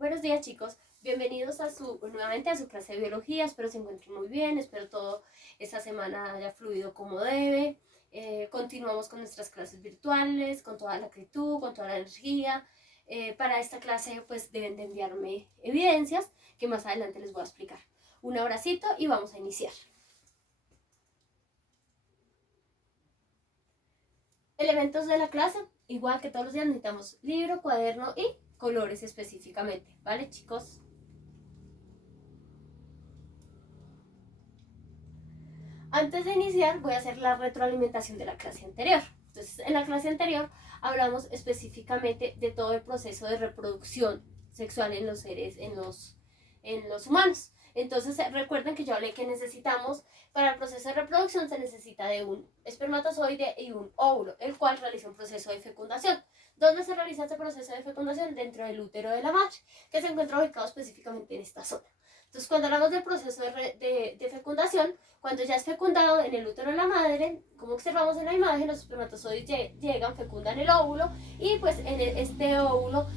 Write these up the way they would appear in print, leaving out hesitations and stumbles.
Buenos días, chicos, bienvenidos nuevamente a su clase de biología. Espero se encuentren muy bien, espero todo esta semana haya fluido como debe. Continuamos con nuestras clases virtuales, con toda la actitud, con toda la energía. Para esta clase pues deben de enviarme evidencias que más adelante les voy a explicar. Un abracito y vamos a iniciar. Elementos de la clase, igual que todos los días necesitamos libro, cuaderno y colores específicamente, ¿vale, chicos? Antes de iniciar voy a hacer la retroalimentación de la clase anterior. Entonces, en la clase anterior hablamos específicamente de todo el proceso de reproducción sexual en los seres, en los humanos. Entonces, recuerden que yo hablé que necesitamos, para el proceso de reproducción se necesita de un espermatozoide y un óvulo, el cual realiza un proceso de fecundación. ¿Dónde se realiza este proceso de fecundación? Dentro del útero de la madre, que se encuentra ubicado específicamente en esta zona. Entonces, cuando hablamos del proceso de fecundación, cuando ya es fecundado en el útero de la madre, como observamos en la imagen, los espermatozoides llegan, fecundan el óvulo y pues en este óvulo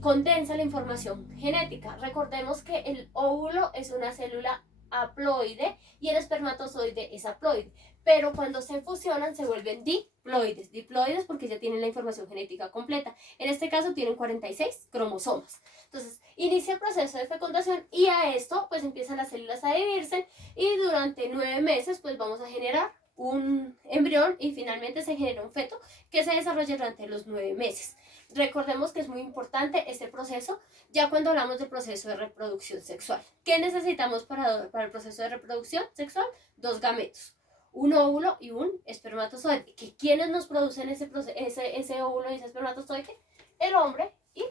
condensa la información genética. Recordemos que el óvulo es una célula haploide y el espermatozoide es haploide, pero cuando se fusionan se vuelven diploides porque ya tienen la información genética completa. En este caso tienen 46 cromosomas. Entonces inicia el proceso de fecundación y a esto pues empiezan las células a dividirse y durante 9 meses pues vamos a generar un embrión y finalmente se genera un feto que se desarrolla durante los 9 meses. Recordemos que es muy importante este proceso ya cuando hablamos del proceso de reproducción sexual. ¿Qué necesitamos para el proceso de reproducción sexual? 2 gametos, un óvulo y un espermatozoide. ¿Quiénes nos producen ese óvulo y ese espermatozoide? El hombre y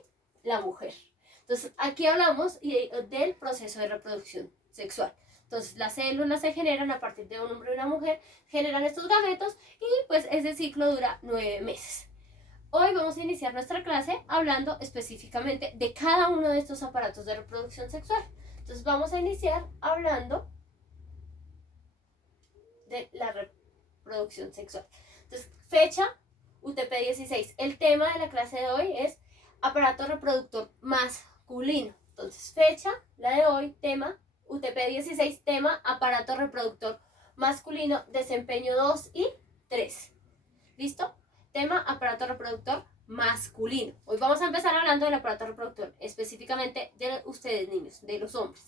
la mujer. Entonces aquí hablamos del proceso de reproducción sexual. Entonces las células se generan a partir de un hombre y una mujer, generan estos gametos y pues ese ciclo dura 9 meses. Hoy vamos a iniciar nuestra clase hablando específicamente de cada uno de estos aparatos de reproducción sexual. Entonces vamos a iniciar hablando de la reproducción sexual. Entonces, fecha UTP 16. El tema de la clase de hoy es aparato reproductor masculino. Entonces, fecha, la de hoy, tema UTP 16, tema aparato reproductor masculino, desempeño 2 y 3. ¿Listo? Tema aparato reproductor masculino. Hoy vamos a empezar hablando del aparato reproductor, específicamente de ustedes niños, de los hombres.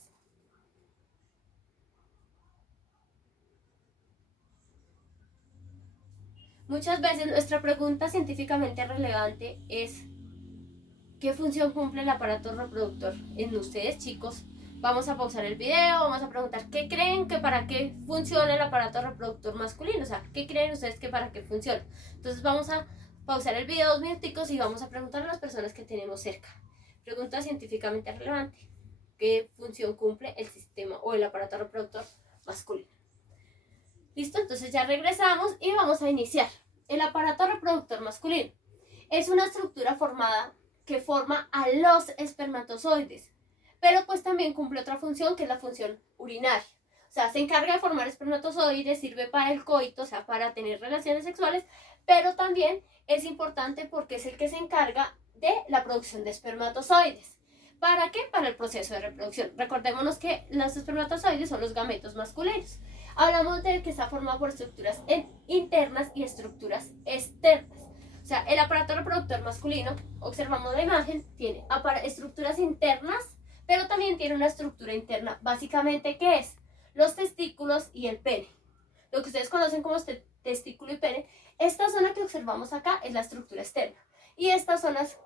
Muchas veces nuestra pregunta científicamente relevante es ¿qué función cumple el aparato reproductor en ustedes, chicos? Vamos a pausar el video, vamos a preguntar ¿qué creen que para qué funciona el aparato reproductor masculino? O sea, ¿qué creen ustedes que para qué funciona? Entonces vamos a pausar el video 2 minuticos y vamos a preguntar a las personas que tenemos cerca. Pregunta científicamente relevante. ¿Qué función cumple el sistema o el aparato reproductor masculino? ¿Listo? Entonces ya regresamos y vamos a iniciar. El aparato reproductor masculino es una estructura formada que forma a los espermatozoides, pero pues también cumple otra función que es la función urinaria. O sea, se encarga de formar espermatozoides, sirve para el coito, o sea, para tener relaciones sexuales, pero también es importante porque es el que se encarga de la producción de espermatozoides. ¿Para qué? Para el proceso de reproducción. Recordémonos que los espermatozoides son los gametos masculinos. Hablamos de que está formado por estructuras internas y estructuras externas. O sea, el aparato reproductor masculino, observamos la imagen, tiene estructuras internas, pero también tiene una estructura interna. Básicamente, ¿qué es? Los testículos y el pene. Lo que ustedes conocen como testículo y pene. Esta zona que observamos acá es la estructura externa. Y estas zonas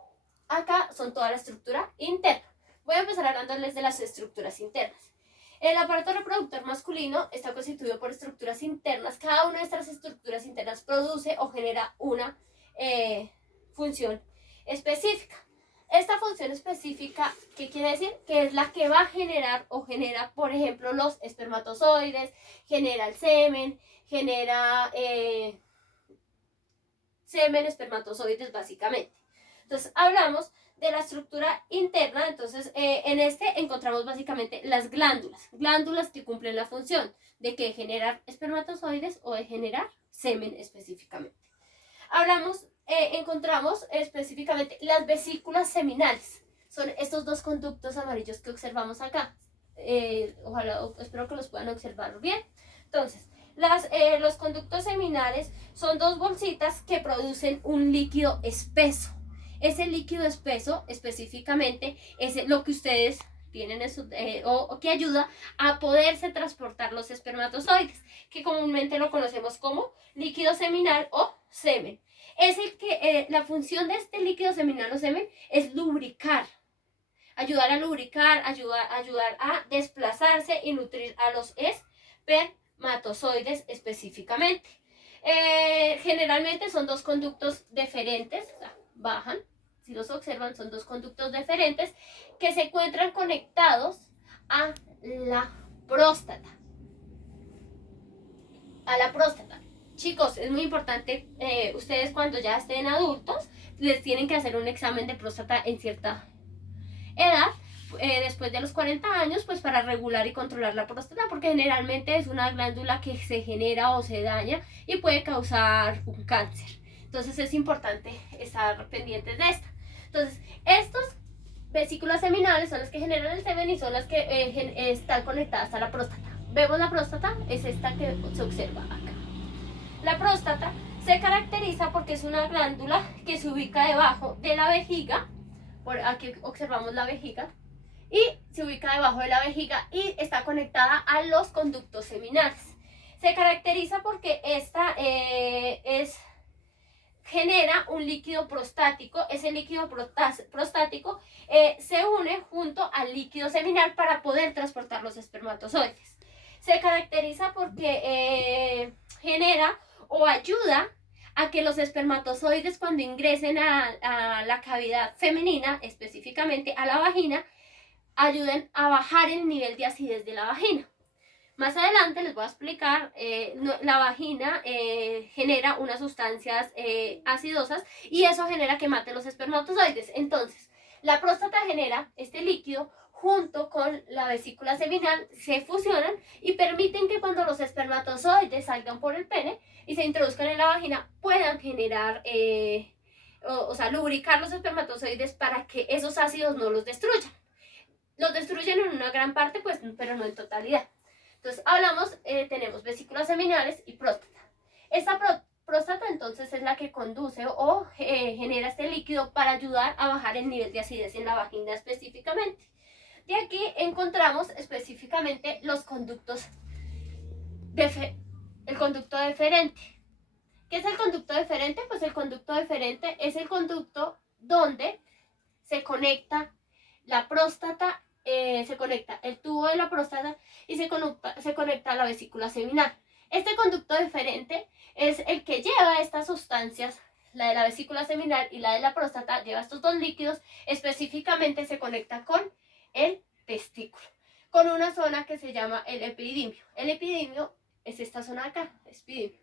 acá son toda la estructura interna. Voy a empezar hablándoles de las estructuras internas. El aparato reproductor masculino está constituido por estructuras internas. Cada una de estas estructuras internas produce o genera una función específica. Esta función específica, ¿qué quiere decir? Que es la que va a generar o genera, por ejemplo, los espermatozoides, genera el semen, genera semen, espermatozoides, básicamente. Entonces, hablamos de la estructura interna. Entonces en este encontramos básicamente las glándulas que cumplen la función de que generar espermatozoides o de generar semen específicamente. Encontramos específicamente las vesículas seminales. son estos dos conductos amarillos que observamos acá. Espero que los puedan observar bien. Entonces, los conductos seminales son dos bolsitas que producen un líquido espeso. Ese líquido espeso específicamente es lo que ustedes tienen o que ayuda a poderse transportar los espermatozoides, que comúnmente lo conocemos como líquido seminal o semen. Es el que la función de este líquido seminal o semen es lubricar, ayudar a lubricar, ayudar a desplazarse y nutrir a los espermatozoides específicamente. Generalmente son dos conductos deferentes, o sea, bajan. Si los observan, son dos conductos deferentes que se encuentran conectados a la próstata. A la próstata. Chicos, es muy importante, ustedes cuando ya estén adultos, les tienen que hacer un examen de próstata en cierta edad, después de los 40 años, pues para regular y controlar la próstata, porque generalmente es una glándula que se genera o se daña y puede causar un cáncer. Entonces es importante estar pendientes de esta. Entonces, estos vesículas seminales son las que generan el semen y son las que están conectadas a la próstata. Vemos la próstata, es esta que se observa acá. La próstata se caracteriza porque es una glándula que se ubica debajo de la vejiga. Por aquí observamos la vejiga. Y se ubica debajo de la vejiga y está conectada a los conductos seminales. Se caracteriza porque esta genera un líquido prostático. Ese líquido prostático se une junto al líquido seminal para poder transportar los espermatozoides. Se caracteriza porque genera o ayuda a que los espermatozoides, cuando ingresen a la cavidad femenina, específicamente a la vagina, ayuden a bajar el nivel de acidez de la vagina. Más adelante les voy a explicar, la vagina genera unas sustancias acidosas y eso genera que mate los espermatozoides. Entonces, la próstata genera este líquido junto con la vesícula seminal, se fusionan y permiten que cuando los espermatozoides salgan por el pene y se introduzcan en la vagina, puedan generar, o sea, lubricar los espermatozoides para que esos ácidos no los destruyan. Los destruyen en una gran parte, pues, pero no en totalidad. Entonces, tenemos vesículas seminales y próstata. Esta próstata entonces es la que conduce o genera este líquido para ayudar a bajar el nivel de acidez en la vagina específicamente. De aquí encontramos específicamente los conductos, el conducto deferente. ¿Qué es el conducto deferente? Pues el conducto deferente es el conducto donde se conecta la próstata, se conecta el tubo de la próstata y se conecta a la vesícula seminal. Este conducto deferente es el que lleva estas sustancias, la de la vesícula seminal y la de la próstata, lleva estos dos líquidos, específicamente se conecta con el testículo, con una zona que se llama el epidimio. El epidimio es esta zona de acá, epidimio.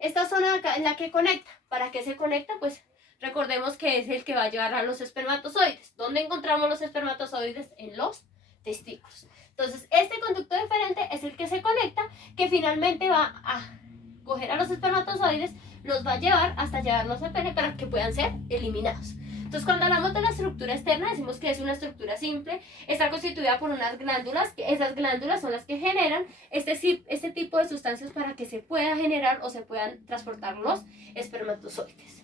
Esta zona de acá es la que conecta. ¿Para qué se conecta? Pues recordemos que es el que va a llevar a los espermatozoides. ¿Dónde encontramos los espermatozoides? En los testículos. Entonces, este conducto deferente es el que se conecta, que finalmente va a coger a los espermatozoides, los va a llevar hasta llevarlos al pene para que puedan ser eliminados. Entonces, cuando hablamos de la estructura externa, decimos que es una estructura simple, está constituida por unas glándulas, que esas glándulas son las que generan este tipo de sustancias para que se pueda generar o se puedan transportar los espermatozoides.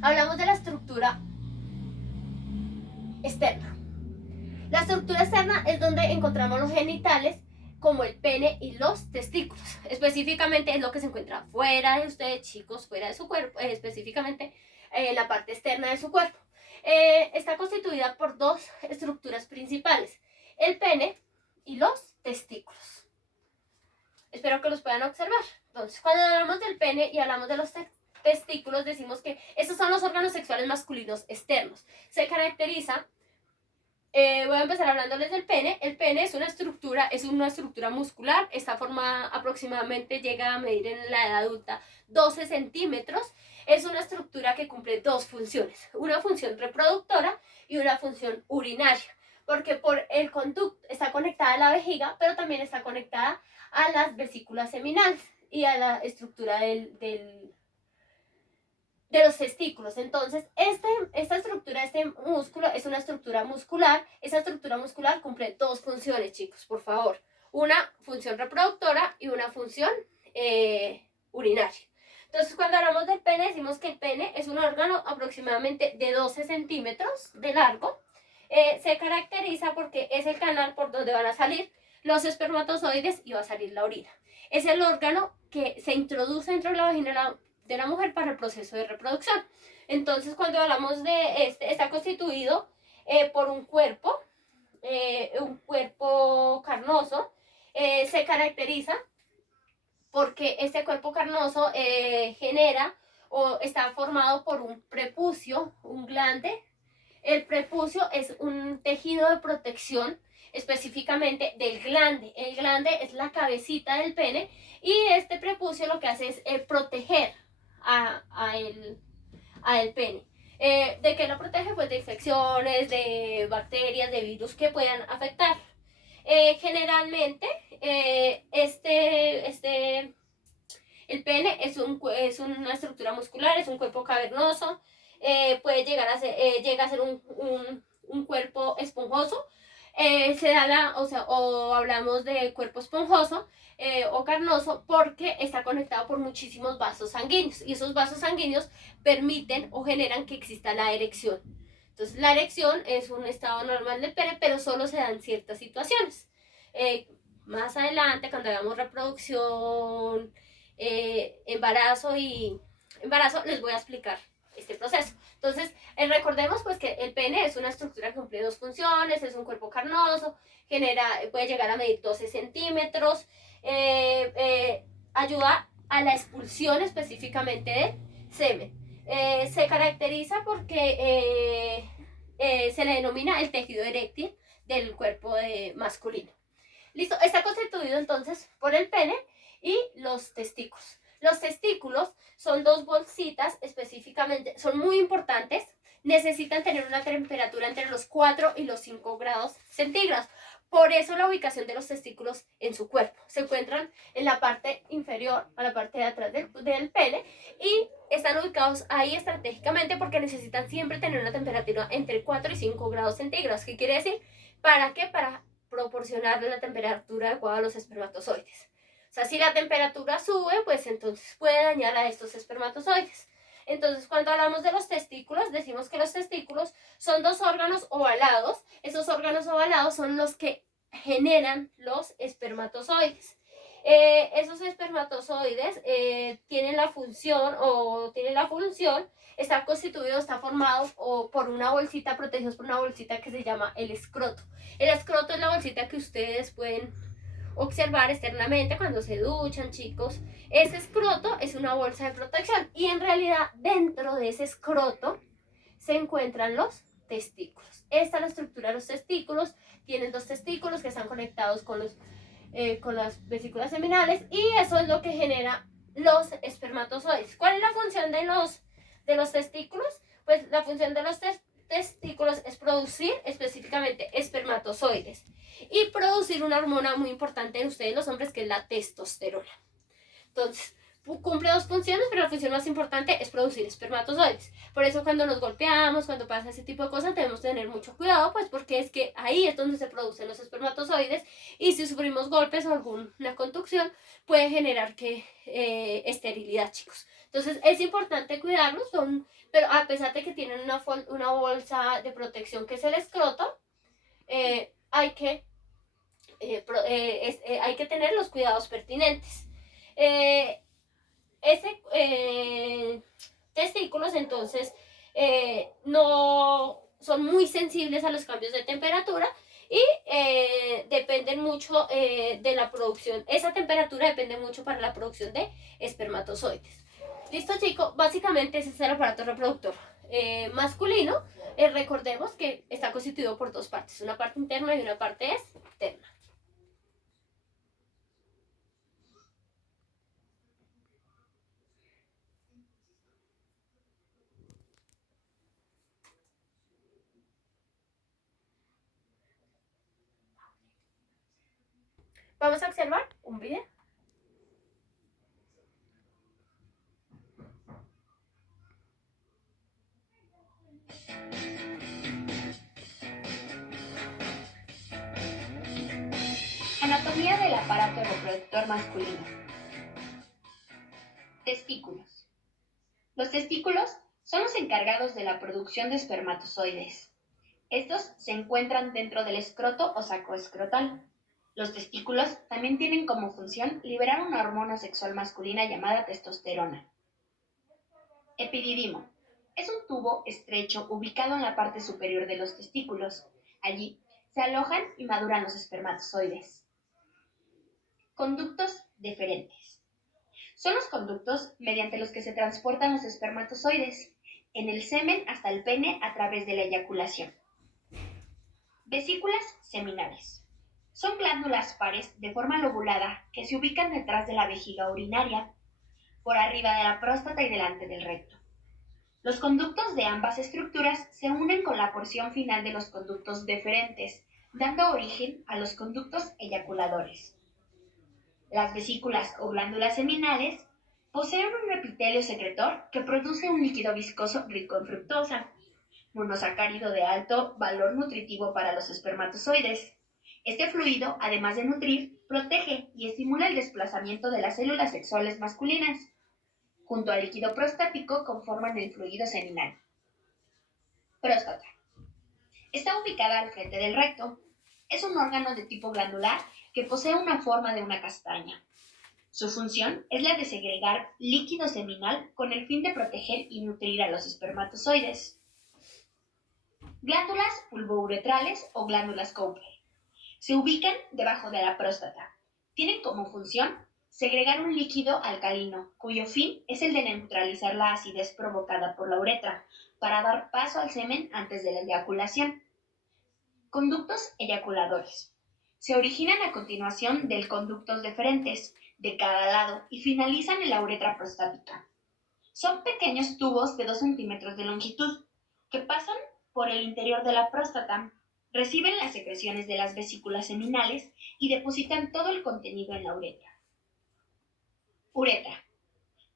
Hablamos de la estructura externa. La estructura externa es donde encontramos los genitales, como el pene y los testículos. Específicamente es lo que se encuentra fuera de ustedes, chicos, fuera de su cuerpo, específicamente la parte externa de su cuerpo. Está constituida por dos estructuras principales, el pene y los testículos. Espero que los puedan observar. Entonces, cuando hablamos del pene y hablamos de los testículos, decimos que estos son los órganos sexuales masculinos externos. Se caracteriza, voy a empezar hablándoles del pene. El pene es una estructura muscular. Esta forma aproximadamente llega a medir en la edad adulta 12 centímetros. Es una estructura que cumple dos funciones, una función reproductora y una función urinaria, porque por el conducto está conectada a la vejiga, pero también está conectada a las vesículas seminales y a la estructura de los testículos. Entonces, esta estructura, este músculo es una estructura muscular. Esa estructura muscular cumple dos funciones, chicos, por favor. Una función reproductora y una función urinaria. Entonces, cuando hablamos del pene, decimos que el pene es un órgano aproximadamente de 12 centímetros de largo. Se caracteriza porque es el canal por donde van a salir los espermatozoides y va a salir la orina. Es el órgano que se introduce dentro de la vagina de la mujer para el proceso de reproducción. Entonces, cuando hablamos de está constituido por un cuerpo carnoso. Se caracteriza porque este cuerpo carnoso genera o está formado por un prepucio, un glande. El prepucio es un tejido de protección específicamente del glande. El glande es la cabecita del pene y este prepucio lo que hace es proteger a el pene. ¿De qué lo protege? Pues de infecciones, de bacterias, de virus que puedan afectar. Generalmente, el pene es una estructura muscular, es un cuerpo cavernoso, puede llega a ser un cuerpo esponjoso. O hablamos de cuerpo esponjoso o carnoso porque está conectado por muchísimos vasos sanguíneos y esos vasos sanguíneos permiten o generan que exista la erección. Entonces la erección es un estado normal del pene, pero solo se da en ciertas situaciones. Más adelante, cuando hagamos reproducción, embarazo, les voy a explicar este proceso. Entonces, recordemos pues que el pene es una estructura que cumple dos funciones, es un cuerpo carnoso, puede llegar a medir 12 centímetros, ayuda a la expulsión específicamente de semen. Se caracteriza porque se le denomina el tejido eréctil del cuerpo masculino. Listo, está constituido entonces por el pene y los testículos. Los testículos son dos bolsitas específicamente, son muy importantes, necesitan tener una temperatura entre los 4 y los 5 grados centígrados. Por eso la ubicación de los testículos en su cuerpo. Se encuentran en la parte inferior, a la parte de atrás del pene, y están ubicados ahí estratégicamente porque necesitan siempre tener una temperatura entre 4 y 5 grados centígrados. ¿Qué quiere decir? ¿Para qué? Para proporcionarle la temperatura adecuada a los espermatozoides. O sea, si la temperatura sube, pues entonces puede dañar a estos espermatozoides. Entonces, cuando hablamos de los testículos, decimos que los testículos son dos órganos ovalados. Esos órganos ovalados son los que generan los espermatozoides. Esos espermatozoides tienen la función, está constituido, está formado por una bolsita, protegidos por una bolsita que se llama el escroto. El escroto es la bolsita que ustedes pueden observar externamente cuando se duchan, chicos. Ese escroto es una bolsa de protección y en realidad dentro de ese escroto se encuentran los testículos. Esta es la estructura de los testículos. Tienen dos testículos que están conectados con las vesículas seminales y eso es lo que genera los espermatozoides. ¿Cuál es la función de los testículos? Pues la función de los testículos es producir específicamente espermatozoides y producir una hormona muy importante en ustedes los hombres, que es la testosterona. Entonces, cumple dos funciones, pero la función más importante es producir espermatozoides. Por eso cuando nos golpeamos, cuando pasa ese tipo de cosas, debemos tener mucho cuidado, pues porque es que ahí es donde se producen los espermatozoides y si sufrimos golpes o alguna contusión, puede generar esterilidad, chicos. Entonces es importante cuidarlos, pero a pesar de que tienen una bolsa de protección que es el escroto, hay que tener los cuidados pertinentes. Testículos entonces no son muy sensibles a los cambios de temperatura y dependen mucho de la producción. Esa temperatura depende mucho para la producción de espermatozoides. Listo, chicos, básicamente ese es el aparato reproductor masculino. Recordemos que está constituido por dos partes, una parte interna y una parte externa. Vamos a observar un video. Anatomía del aparato reproductor masculino. Testículos. Los testículos son los encargados de la producción de espermatozoides. Estos se encuentran dentro del escroto o saco escrotal. Los testículos también tienen como función liberar una hormona sexual masculina llamada testosterona. Epididimo. Es un tubo estrecho ubicado en la parte superior de los testículos. Allí se alojan y maduran los espermatozoides. Conductos deferentes. Son los conductos mediante los que se transportan los espermatozoides en el semen hasta el pene a través de la eyaculación. Vesículas seminales. Son glándulas pares de forma lobulada que se ubican detrás de la vejiga urinaria, por arriba de la próstata y delante del recto. Los conductos de ambas estructuras se unen con la porción final de los conductos deferentes, dando origen a los conductos eyaculadores. Las vesículas o glándulas seminales poseen un epitelio secretor que produce un líquido viscoso rico en fructosa, monosacárido de alto valor nutritivo para los espermatozoides. Este fluido, además de nutrir, protege y estimula el desplazamiento de las células sexuales masculinas. Junto al líquido prostático conforman el fluido seminal. Próstata. Está ubicada al frente del recto. Es un órgano de tipo glandular que posee una forma de una castaña. Su función es la de segregar líquido seminal con el fin de proteger y nutrir a los espermatozoides. Glándulas pulvouretrales o glándulas Cowper. Se ubican debajo de la próstata. Tienen como función segregar un líquido alcalino, cuyo fin es el de neutralizar la acidez provocada por la uretra, para dar paso al semen antes de la eyaculación. Conductos eyaculadores. Se originan a continuación de conductos deferentes de cada lado y finalizan en la uretra prostática. Son pequeños tubos de 2 centímetros de longitud que pasan por el interior de la próstata, reciben las secreciones de las vesículas seminales y depositan todo el contenido en la uretra. Uretra.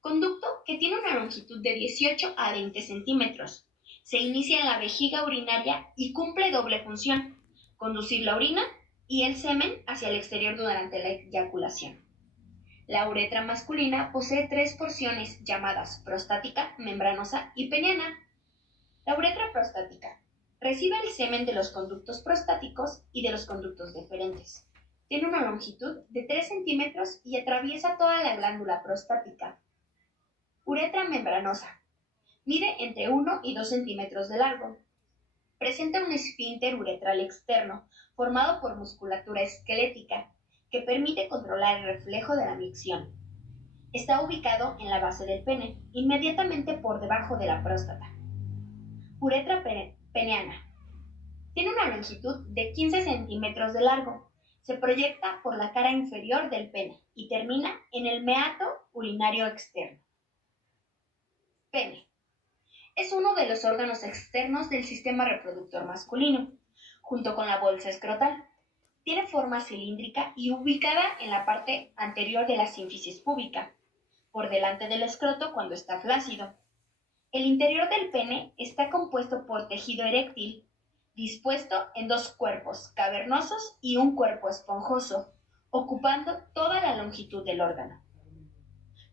Conducto que tiene una longitud de 18 a 20 centímetros. Se inicia en la vejiga urinaria y cumple doble función: conducir la orina y el semen hacia el exterior durante la eyaculación. La uretra masculina posee 3 porciones llamadas prostática, membranosa y peniana. La uretra prostática recibe el semen de los conductos prostáticos y de los conductos deferentes. Tiene una longitud de 3 centímetros y atraviesa toda la glándula prostática. Uretra membranosa. Mide entre 1 y 2 centímetros de largo. Presenta un esfínter uretral externo formado por musculatura esquelética que permite controlar el reflejo de la micción. Está ubicado en la base del pene, inmediatamente por debajo de la próstata. Uretra peniana. Tiene una longitud de 15 centímetros de largo. Se proyecta por la cara inferior del pene y termina en el meato urinario externo. Pene. Es uno de los órganos externos del sistema reproductor masculino, junto con la bolsa escrotal. Tiene forma cilíndrica y ubicada en la parte anterior de la sínfisis púbica, por delante del escroto cuando está flácido. El interior del pene está compuesto por tejido eréctil, dispuesto en 2 cuerpos cavernosos y un cuerpo esponjoso, ocupando toda la longitud del órgano.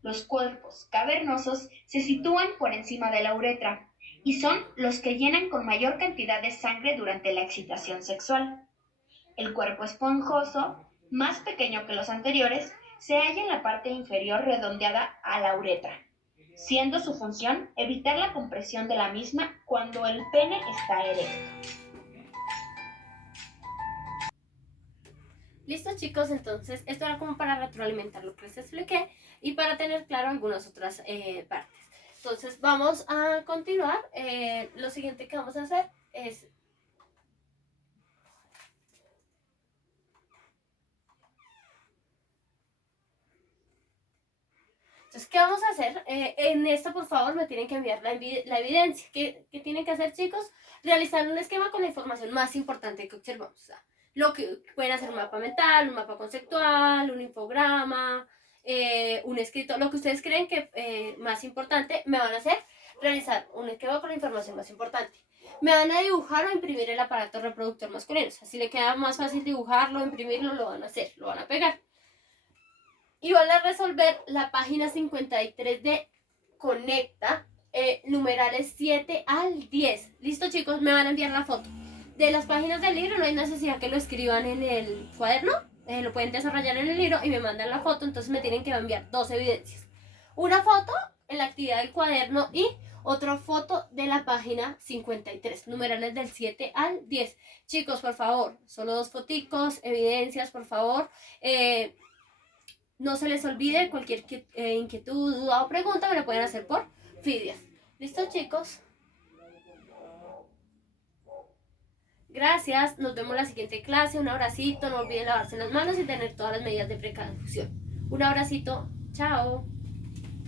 Los cuerpos cavernosos se sitúan por encima de la uretra y son los que llenan con mayor cantidad de sangre durante la excitación sexual. El cuerpo esponjoso, más pequeño que los anteriores, se halla en la parte inferior redondeada a la uretra, siendo su función evitar la compresión de la misma cuando el pene está erecto. Listo, chicos, entonces esto era como para retroalimentar lo que les expliqué y para tener claro algunas otras partes. Entonces vamos a continuar. Lo siguiente que vamos a hacer es... Entonces, ¿qué vamos a hacer? En esto, por favor, me tienen que enviar la evidencia. ¿Qué tienen que hacer, chicos? Realizar un esquema con la información más importante que observamos. O sea, lo que pueden hacer un mapa mental, un mapa conceptual, un infograma, un escrito, lo que ustedes creen que más importante, me van a hacer realizar un esquema con la información más importante. Me van a dibujar o imprimir el aparato reproductor masculino. O sea, si le queda más fácil dibujarlo, imprimirlo, lo van a hacer, lo van a pegar. Y van a resolver la página 53 de Conecta, numerales 7 al 10. Listo, chicos, me van a enviar la foto. De las páginas del libro no hay necesidad que lo escriban en el cuaderno. Lo pueden desarrollar en el libro y me mandan la foto. Entonces me tienen que enviar dos evidencias. Una foto en la actividad del cuaderno y otra foto de la página 53, numerales del 7 al 10. Chicos, por favor, solo dos foticos, evidencias, por favor. No se les olvide cualquier inquietud, duda o pregunta me la pueden hacer por Fidias. ¿Listo, chicos? Gracias, nos vemos en la siguiente clase. Un abracito, no olviden lavarse las manos y tener todas las medidas de precaución. Un abracito, chao.